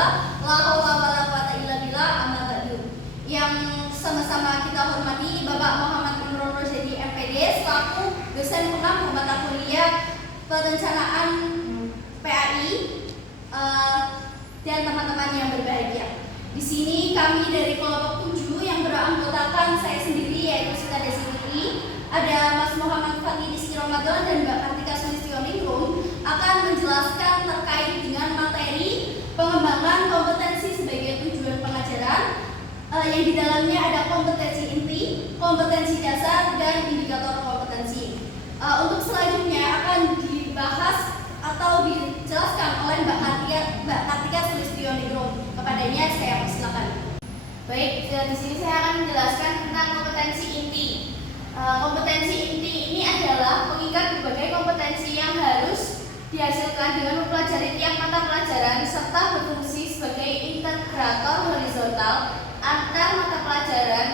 billah, la haula wala quwata illa billah, amma ba'du. Yang sama-sama kita hormati Bapak Muhammad Imron Rosyadi MPD selaku dosen pengampu mata kuliah perencanaan PAI dan teman-teman yang berbahagia. Di sini kami dari kelompok 7 yang beranggotakan saya sendiri yaitu Sita Desiri, ada Mas Muhammad Fatih Rizky Ramadan dan Mbak Kartika Sulistioningrum akan menjelaskan terkait dengan materi pengembangan kompetensi sebagai tujuan pengajaran yang di dalamnya ada kompetensi inti, kompetensi dasar, dan indikator kompetensi. Untuk selanjutnya akan dibahas atau dijelaskan oleh Mbak Kartika Sulistioningrum. Kepadanya saya persilakan. Baik, di sini saya akan menjelaskan tentang kompetensi inti. Kompetensi inti ini adalah mengikat berbagai kompetensi yang harus dihasilkan dengan mempelajari tiap mata pelajaran serta berfungsi sebagai integrator horizontal antar mata pelajaran.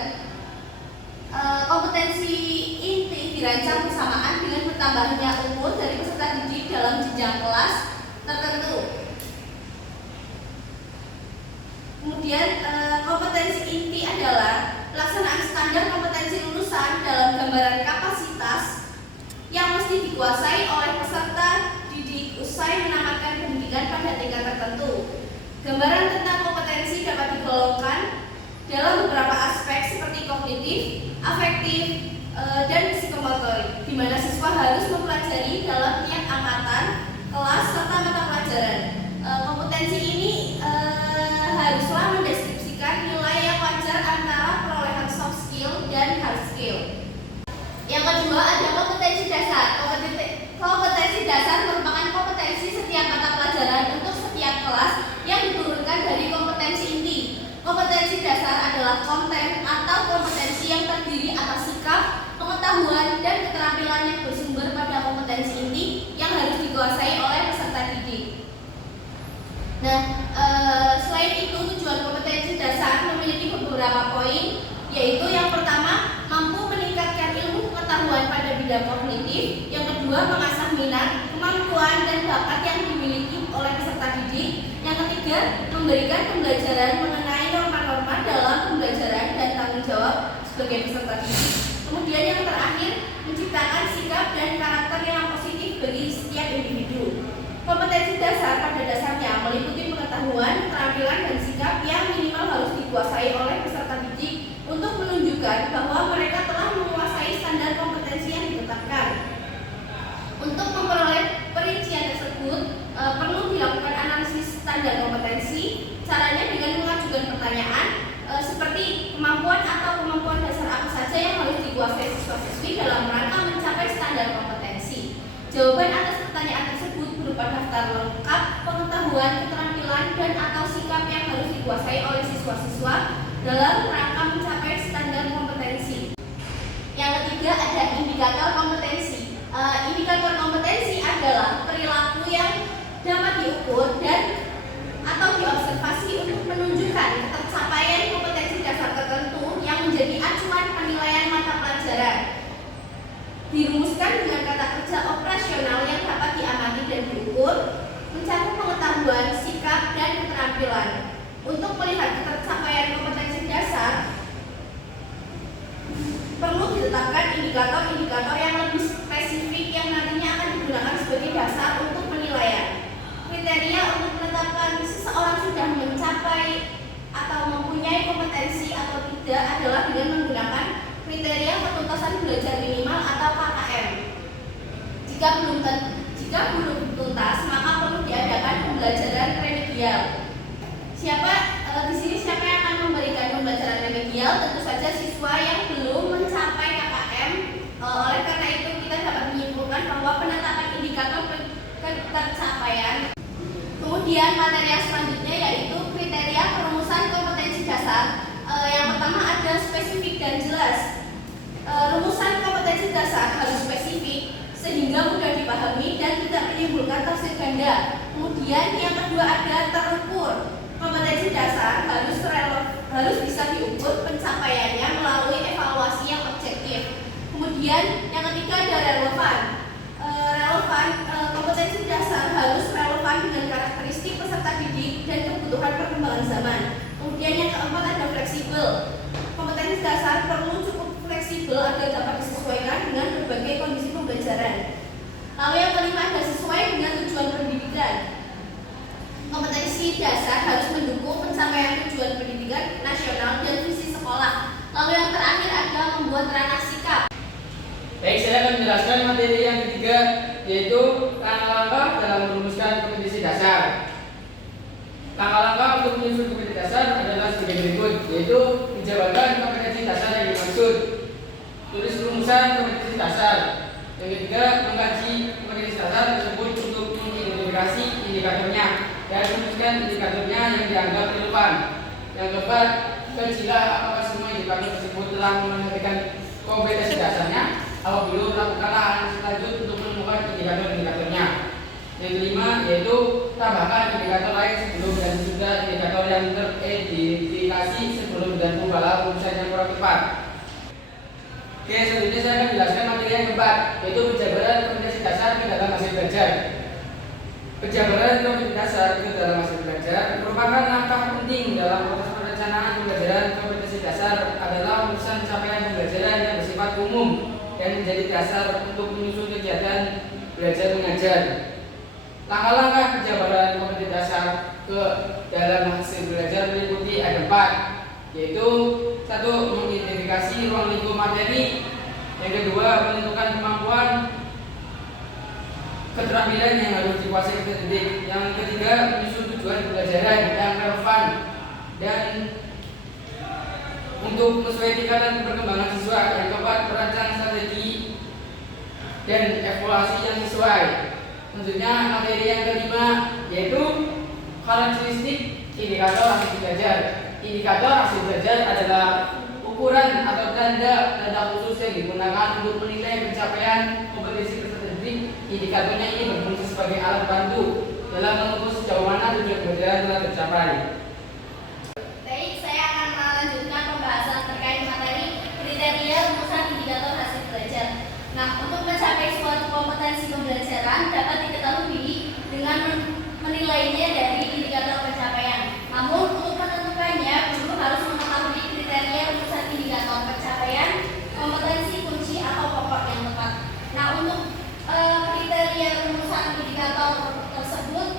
Kompetensi inti dirancang bersamaan dengan bertambahnya umur dari peserta didik dalam jenjang kelas tertentu. Kemudian kompetensi inti adalah pelaksanaan standar kompetensi lulusan dalam gambaran kapasitas yang mesti dikuasai oleh peserta didik usai menamatkan pendidikan pada tingkat tertentu. Gambaran tentang kompetensi dapat digolongkan dalam beberapa aspek seperti kognitif, afektif, dan psikomotorik, di mana siswa harus mempelajari dalam tiap angkatan, kelas, serta mata pelajaran. Kompetensi ini haruslah mendeskripsikan nilai yang wajar antara perolehan soft skill dan hard skill. Yang kedua ada kompetensi dasar. Kompetensi dasar merupakan kompetensi setiap mata pelajaran untuk setiap kelas yang diturunkan dari kompetensi inti. Kompetensi dasar adalah konten atau kompetensi yang terdiri atas sikap, pengetahuan, dan keterampilan yang bersumber pada kompetensi inti yang harus dikuasai oleh peserta didik. Nah, selain itu tujuan kompetensi dasar memiliki beberapa poin, yaitu yang pertama mampu meningkatkan ilmu pengetahuan pada bidang kognitif, yang kedua mengasah minat, kemampuan, dan bakat yang dimiliki oleh peserta didik, yang ketiga memberikan pembelajaran mengenai norma-norma dalam pembelajaran dan tanggung jawab sebagai peserta didik, kemudian yang terakhir menciptakan sikap dan karakter yang positif bagi setiap individu. Kompetensi dasar pada dasarnya meliputi pengetahuan, keterampilan, dan sikap yang minimal harus dikuasai oleh peserta didik untuk menunjukkan bahwa mereka telah menguasai standar kompetensi yang ditetapkan. Untuk memperoleh perincian tersebut, perlu dilakukan analisis standar kompetensi. Caranya dengan mengajukan pertanyaan seperti kemampuan atau kemampuan dasar apa saja yang harus dikuasai siswa-siswi dalam rangka mencapai standar kompetensi. Jawaban atas pertanyaan tersebut berupa daftar lengkap pengetahuan, keterampilan, dan atau sikap yang harus dikuasai oleh siswa-siswa dalam rangka mencapai standar kompetensi. Yang ketiga ada indikator kompetensi. Indikator kompetensi adalah perilaku yang dapat diukur dan atau diobservasi untuk menunjukkan tercapaian kompetensi dasar tertentu yang menjadi acuan penilaian mata pelajaran. Dirumuskan dengan kata kerja operasional yang dapat diamati dan diukur, mencakup pengetahuan, sikap, dan keterampilan. Untuk melihat tercapaian kompetensi dasar, perlu ditetapkan indikator-indikator yang lebih spesifik yang nantinya akan digunakan sebagai dasar untuk penilaian. Kriteria untuk menetapkan seseorang sudah mencapai atau mempunyai kompetensi atau tidak adalah dengan menggunakan kriteria ketuntasan belajar minimal atau KKM. Jika belum tuntas, maka perlu diadakan pembelajaran remedial. Di sini siapa yang akan memberikan pembelajaran remedial? Tentu saja siswa yang belum mencapai KKM. Oleh karena itu kita dapat menyimpulkan bahwa penetapan indikator tercapaian. Kemudian materi yang selanjutnya yaitu kriteria perumusan kompetensi dasar. Yang pertama ada spesifik dan jelas. Rumusan kompetensi dasar harus spesifik sehingga mudah dipahami dan tidak menimbulkan tafsir ganda. Kemudian yang kedua ada terukur. Kompetensi dasar harus bisa diukur pencapaiannya melalui evaluasi yang objektif. Kemudian yang ketiga ada relevan. Kompetensi dasar harus relevan dengan karakteristik peserta didik dan kebutuhan perkembangan zaman. Kemudian yang keempat ada fleksibel. Kompetensi dasar perlu cukup fleksibel agar dapat disesuaikan dengan berbagai kondisi pembelajaran. Lalu yang kelima ada sesuai dengan tujuan pendidikan. Kompetensi dasar harus mendukung pencapaian tujuan pendidikan nasional dan visi sekolah. Lalu yang terakhir ada membuat ranah sikap. Baik, saya akan menjelaskan materi yang ketiga, yaitu langkah-langkah dalam merumuskan kompetensi dasar. Langkah-langkah untuk menyusun kompetensi dasar adalah sebagai berikut, yaitu menjabarkan kompetensi dasar yang dimaksud, tulis rumusan kompetensi dasar. Yang ketiga, mengkaji kompetensi dasar tersebut untuk mengidentifikasi indikatornya dan merumuskan indikatornya yang dianggap relevan. Yang keempat, kajilah apakah semua indikator tersebut telah menunjukkan kompetensi dasarnya. Kalau belum, lakukanlah analisis lanjut untuk menemukan indikator-indikatornya. Yang kelima, yaitu tambahkan indikator lain sebelum dan sesudah indikator yang teridentifikasi sebelum dan ubahlah rumusan yang kurang tepat. Oke, selanjutnya saya akan menjelaskan materi yang keempat, yaitu penjabaran kompetensi dasar ke dalam hasil belajar. Penjabaran kompetensi dasar ke dalam hasil belajar merupakan langkah penting dalam proses perencanaan pembelajaran. Kompetensi dasar adalah urusan capaian pembelajaran yang bersifat umum dan menjadi dasar untuk menyusun kegiatan belajar mengajar. Langkah-langkah penjabaran kompetensi dasar ke dalam hasil belajar meliputi ada 4, yaitu 1. Mengidentifikasi ruang lingkup materi. Yang kedua, menentukan kemampuan keterampilan yang harus dikuasai peserta didik. Yang ketiga, menyusun tujuan pembelajaran yang relevan dan untuk sesuai tingkatan perkembangan siswa. Yang keempat, merancang strategi dan evaluasi yang sesuai. Tentunya materi yang kelima, yaitu karakteristik indikator hasil belajar. Indikator hasil belajar adalah ukuran atau tanda khusus yang digunakan untuk menilai pencapaian kompetensi peserta didik. Indikatornya ini berfungsi sebagai alat bantu dalam mengukur sejauh mana tujuan pembelajaran telah tercapai. Baik, saya akan melanjutkan pembahasan terkait materi kriteria rumusan indikator hasil belajar. Nah, untuk mencapai suatu kompetensi pembelajaran dapat diketahui dengan menilainya dari indikator pencapaian. Namun, untuk menentukannya, guru harus mengetahui kriteria rumusan indikator pencapaian kompetensi kunci atau pokok yang tepat. Nah, untuk kriteria rumusan indikator tersebut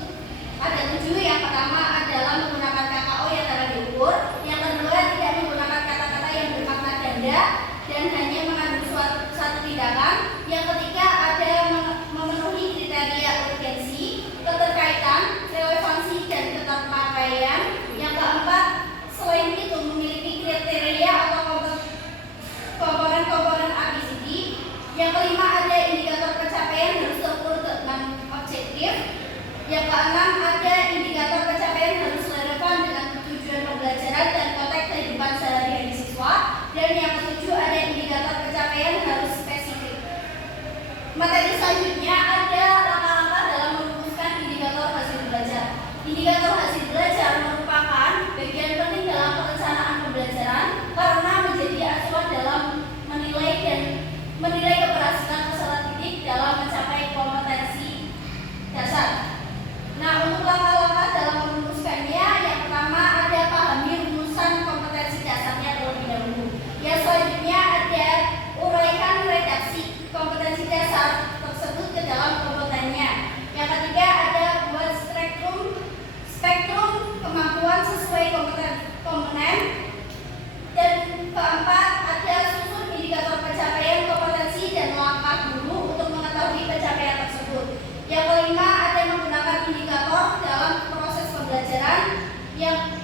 ada 7. Yang pertama adalah menggunakan KKO yang dapat diukur. Yang kedua, tidak menggunakan kata-kata yang bermakna ganda dan hanya mengandung satu tindakan. Yang ketiga, ada memenuhi kriteria urgensi, keterkaitan, relevansi, dan keterpakaian. Yang keempat, selain itu memiliki kriteria atau komponen-komponen ABCD. Yang kelima, ada indikator pencapaian harus terukur dengan objektif. Yang keenam, ada indikator pencapaian harus relevan dengan tujuan pembelajaran dan konteks kehidupan sehari-hari siswa. Dan yang ketujuh, ada indikator pencapaian harus spesifik. Materi selanjutnya ada langkah-langkah dalam merumuskan indikator hasil belajar. Indikator hasil belajar merupakan bagian penting dalam perencanaan pembelajaran karena menjadi acuan dalam menilai keberhasilan peserta didik dalam mencapai kompetensi dasar. Nah, untuk langkah-langkah dalam merumuskannya, yang pertama ada pahami rumusan kompetensi dasarnya terlebih dahulu. Yang selanjutnya ada uraikan redaksi kompetensi dasar tersebut ke dalam komponennya. Yang ketiga ada buat spektrum kemampuan sesuai komponen. Dan keempat ada susun indikator pencapaian kompetensi dan langkah guru untuk mengetahui pencapaian tersebut. Yang kelima ada menggunakan indikator dalam proses pembelajaran.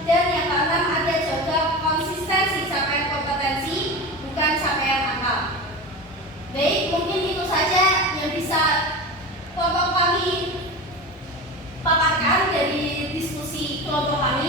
Dan yang keenam ada jaga konsistensi capaian kompetensi, bukan capaian angka. Baik, mungkin itu saja yang bisa kelompok kami paparkan dari diskusi kelompok kami.